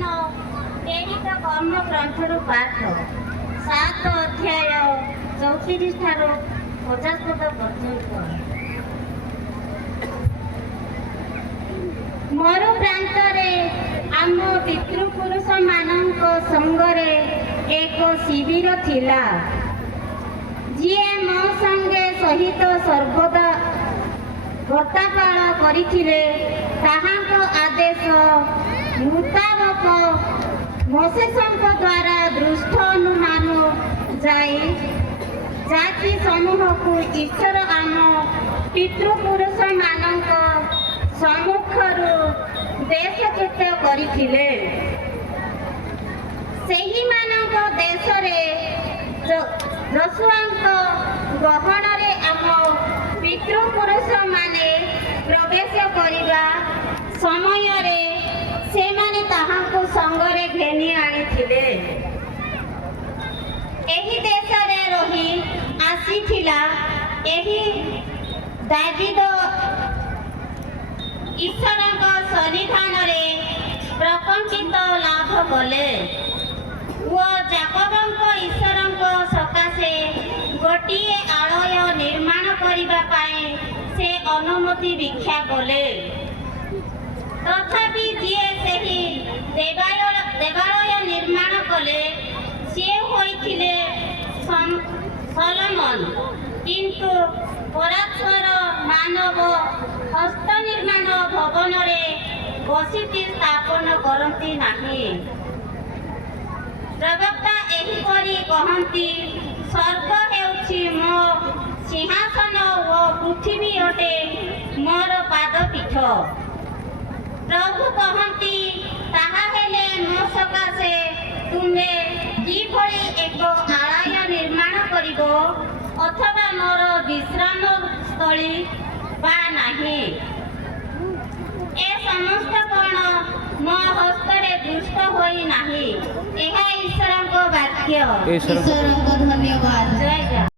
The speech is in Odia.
ଅନୁଶାସନ ପ୍ରେରିତ କର୍ମ ଗ୍ରନ୍ଥରୁ ପାଠ 7 ଅଧ୍ୟାୟ 34 ଠାରୁ 50 ପଦ ପର୍ଯ୍ୟନ୍ତ। ମରୁ ପ୍ରାନ୍ତରେ ଆମ ପିତୃପୁରୁଷମାନଙ୍କ ସଙ୍ଗରେ ଏକ ଶିବିର ଥିଲା, ଯିଏ ମୋ ସଙ୍ଗେ ସହିତ ସର୍ବଦା ବର୍ତ୍ତାପାଳ କରିଥିଲେ। ତାହାଙ୍କ ଆଦେଶ ମୁତାବକ ମୋସେସଙ୍କ ଦ୍ୱାରା ଦୃଷ୍ଟ ଅନୁମାନ ଜାତି ସମୂହକୁ ଈଶ୍ୱର ଆମ ପିତୃପୁରୁଷମାନଙ୍କ ସମ୍ମୁଖରୁ ଦେଶଚ୍ୟୁତ କରିଥିଲେ। ସେହିମାନଙ୍କ ଦେଶରେ ଯଶୁଆଙ୍କ ଗହଣରେ ଆମ ପିତୃପୁରୁଷମାନେ ପ୍ରବେଶ କରିବା ସମୟରେ ସେମାନେ ତାହାଙ୍କୁ ସଙ୍ଗରେ ଘେନି ଆଣିଥିଲେ। ଏହି ଦେଶରେ ରହି ଆସିଥିଲା। ଏହି ଦାବୀଦ ଈଶ୍ୱରଙ୍କ ସନ୍ନିଧାନରେ ପ୍ରକମ୍ପିତ ଲାଭ କଲେ ଓ ଯାକବଙ୍କ ଈଶ୍ୱରଙ୍କ ସକାଶେ ଗୋଟିଏ ଆଳୟ ନିର୍ମାଣ କରିବା ପାଇଁ ସେ ଅନୁମତି ଭିକ୍ଷା କଲେ। ତଥାପି ଯିଏ ସେହି ଦେବାଳୟ ନିର୍ମାଣ କଲେ ସିଏ ହୋଇଥିଲେ ସଲୋମନ, କିନ୍ତୁ ପରାତ୍ପର ମାନବ ହସ୍ତ ନିର୍ମାଣ ଭବନରେ ବସିତି ସ୍ଥାପନ କରନ୍ତି ନାହିଁ। ପ୍ରବକ୍ତା ଏହିପରି କହନ୍ତି, ସ୍ୱର୍ଗ ହେଉଛି ମୋ ସିଂହାସନ ଓ ପୃଥିବୀ ଅଟେ ମୋର ପାଦପୀଠ। ପ୍ରଭୁ କହନ୍ତି, ତାହା ହେଲେ ମୋ ସକାଶେ ତୁମେ କିଭଳି ଏକ ଆଳୟ ନିର୍ମାଣ କରିବ ଅଥବା ମୋର ବିଶ୍ରାମ ସ୍ଥଳୀ ବା ନାହିଁ? ଏ ସମସ୍ତ କଣ ମୋ ହସ୍ତରେ ଦୃଷ୍ଟ ହୋଇ ନାହିଁ? ଏହା ଈଶ୍ୱରଙ୍କ ବାକ୍ୟ। ଈଶ୍ୱରଙ୍କ ଧନ୍ୟବାଦ। ଜୟ ଜୟ।